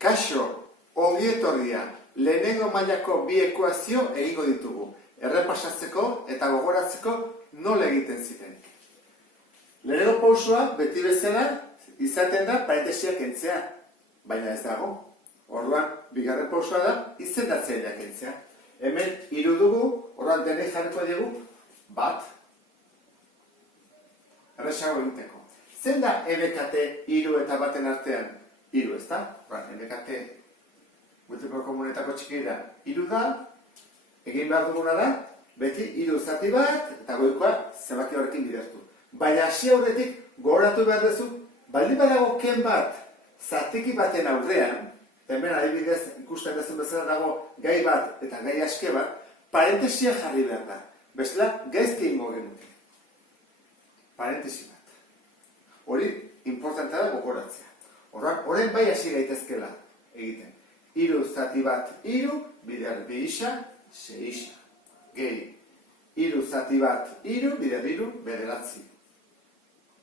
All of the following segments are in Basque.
Kaixo, ongi etorria, lehenengo mailako bi ekuazio egingo ditugu, errepasatzeko eta gogoratzeko nola egiten ziren. Lehenengo pausua, beti bezala, izaten da parentesia kentzea, baina ez dago. Orduan, bigarren pausua da, izendatzea kentzea. Hemen, 3 dugu, orduan denei jarriko dugu, bat. Erresago egiteko. Zein da MKT 3 eta baten artean? 3, ez da? MKT multiplo komunetako txiki da 3 da, egin behar duguna da, beti 3 zati bat eta goikoa zenbaki horrekin bidertu. Baina hasi aurretik gogoratu behar duzu, baldin badago ken bat zatiki baten aurrean, hemen adibidez ikusten duzun bezala dago gai bat eta gai aske bat, parentesia jarri behar da. Bestela, gaizki egingo genuke. Parentesi bat. Hori, importantea da gogoratzea. Horren bai hasi gaitezkela egiten. 3 zati bat 3, bider 2 isa, 6 isa. Gehi, 3 zati bat 3, bider 3, 9.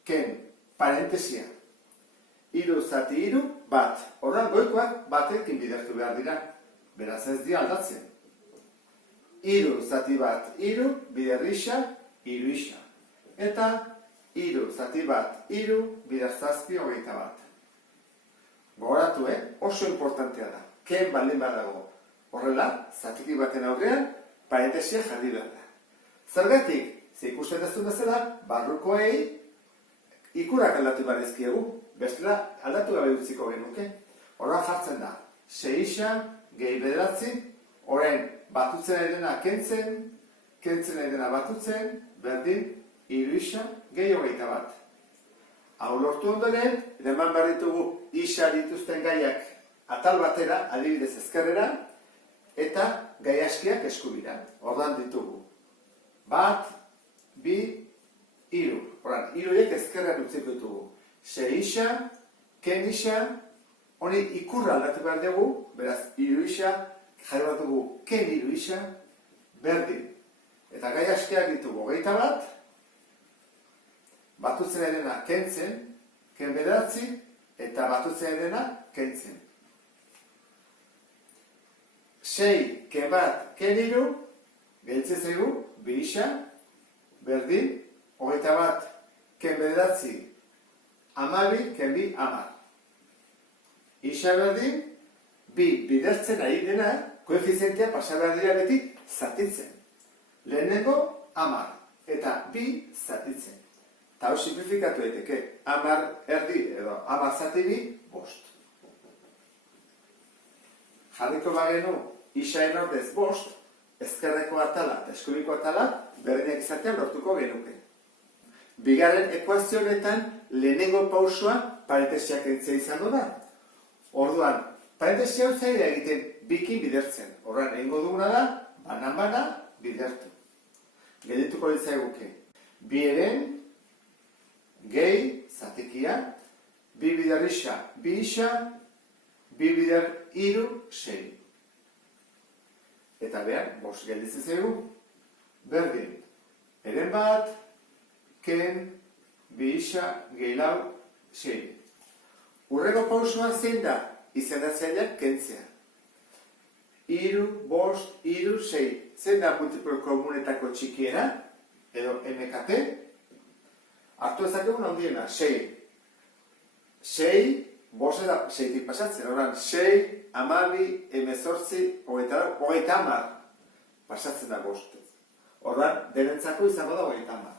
Ken, parentesia. 3 zati 3, bat. Horren goikoak batekin bidertu behar dira. Beraz ez dira aldatzen. 3 zati bat 3, bider isa, 3 isa. Eta 3 zati bat 3, bider 7, 21. Gogoratu, oso importantea da. Ken baldin badago. Horrela, zatiki baten aurrean, parentesia jarri behar da. Zergatik, ze ikusten duzun bezala, barrukoei ikurak aldatu behar dizkiegu. Bestela, aldatu gabe utziko genuke. Horra jartzen da, 6 isa, gehi 9, orain batutzen edena kentzen, kentzen edena batutzen, berdin, 3 isa, gehi 21. Hau lortu ondoren, eman behar ditugu isa dituzten gaiak atal batera, adibidez ezkerrera, eta gai askiak eskubira. Ordan ditugu. 1, 2, 3. Horan, 3 ezkerrean utziko ditugu. 6 isa, ken isa, honi ikurra aldatu behar dugu, beraz, 3 isa, jarri bat dugu ken 3 isa, berdin. Eta gai askiak ditugu 21, batutzen edena kentzen, ken 9, eta batutzen edena kentzen. 6, ken bat, ken 3, gehitzen zaigu, 2 isa, berdin, 21, ken 9, 12, ken 2, 10. Isa berdin, 2 bidertzen ari dena, koefizientea pasa behar dira beti zatitzen. Lehenengo, 10, eta 2 zatitzen. Eta hau simplifikatu daiteke, 10 erdi edo 10 zati 2, 5. Jarriko bagenu, isaen ordez 5, ezkerreko atala eta eskuineko atala berdinak izatea lortuko genuke. Bigarren ekuazionetan lehenengo pausua parentesia kentzea izango da. Orduan, parentesia hau zaila egiten bikin bidertzen. Horren egingo duguna da, banan-bana bidertu. Geldituko ditzaiguke. Bieren, gehi, zatikia, 2 bider isa, 2 isa, 2 bider 3, 6. Eta behar, 5 gelditzen zaigu. Berdin, eren bat, ken, 2 isa, gehi lau, 6. Urrego pausua zein da, izendatzaileak kentzea. 3, 5, 3, 6. Zein da multiplo komunetako txikiena, edo MKT, hartu ezakegun handiena, 6. 6, 5 da 6 pasatzen, oran 6, 12, 18, 30 pasatzen da 5. Oran, denentzako izango da 30.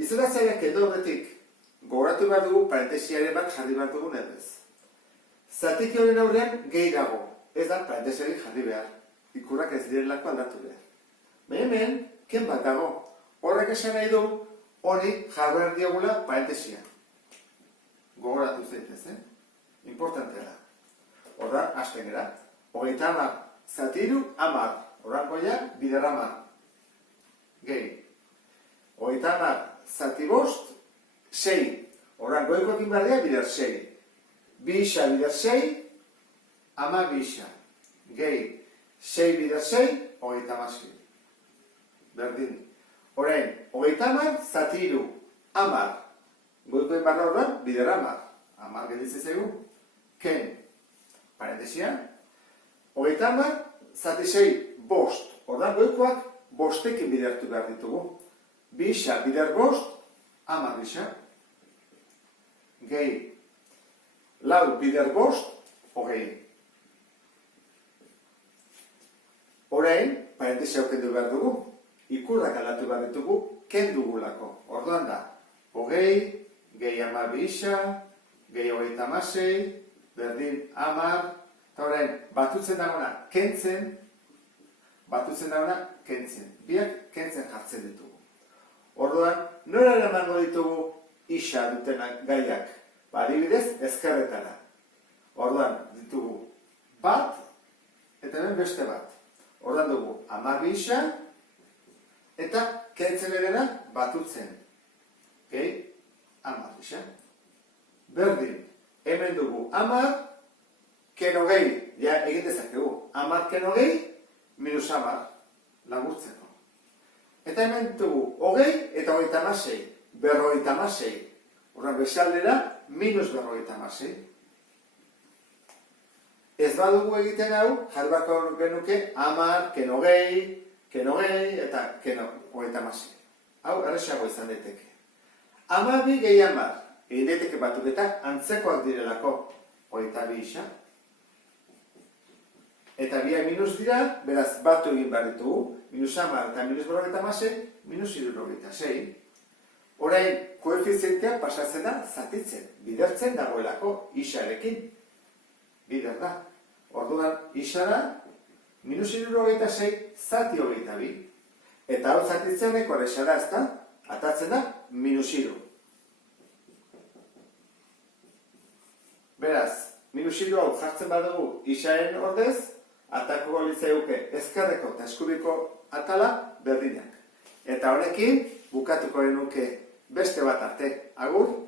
Izendatzaileak edo horretik, gogoratu behar dugu parentesiaren bat jarri behar dugun edez. Zatiki horren aurrean gehi dago, ez da parentesiaren jarri behar. Ikurrak ez direlako aldatu behar. Hemen, ken bat dago. Horrek esan nahi du, honi jarri diogula parentesia. Gogoratu zaitez, Importantea da. Horran, hasten gara. 30 zati 3, 10. Horran goia, bider 10. Gehi. 30 zati 5, 6. Horran goikoekin behar dira, bider 6. 2 isa, bider 6, 10 isa. Gehi. 6 bider 6, 36. Berdin. Orain, 30 zati 3, 10. Goikoen barra horren, bider 10. amar gelditzen zaigu, ken, parentesian, 30, zati 6, bost. Ordan goikoak bostekin bidertu behar ditugu. Bisa bider bost, 10 bisa. Gehi, lau bider bost, 20. Orain, parentesia kendu behar dugu, ikurrak aldatu behar ditugu, kendugulako. Orduan da, 20, gehi 10 bisa, gehi 36, berdin 10, eta orain, batutzen dagoena kentzen, biak kentzen jartzen ditugu. Orduan, nora eramango ditugu isa dutenak gaiak? Adibidez, ezkerretara. Orduan, ditugu bat, eta hemen beste bat. Orduan dugu, 10 bisa, eta kentzen edera batutzen. Gehi, 10 bisa. Berdin, hemen dugu 10, keno gehi, ja egin dezakegu. 10 keno gehi, minus 10, laburtzeko. Eta hemen dugu, 20 eta 26, 56. Orduan, bezaldera, minus 56. Ez badugu egiten hau, jarribako genuke 10, keno gehi, eta keno 56. Hau, erresago izan daiteke. 12 gehi 10, egin daiteke batuketak antzekoak direlako 22 isa. Eta bia minus dira, beraz batu egin behar ditugu, minus 10 eta minus 56, minus 76. Orain, koefizientea pasatzen da zatitzen, bidertzen dagoelako isarekin. Bider da. Orduan, isara, minus 76, zati 22. Eta hau zatitzeneko esara ez da, atatzen da, minus 3. Beraz, minus 3 hau jartzen badugu isaren ordez, atako litzaiuke ezkerreko eta eskubiko atala berdinak. Eta honekin, bukatuko genuke beste bat arte. Agur!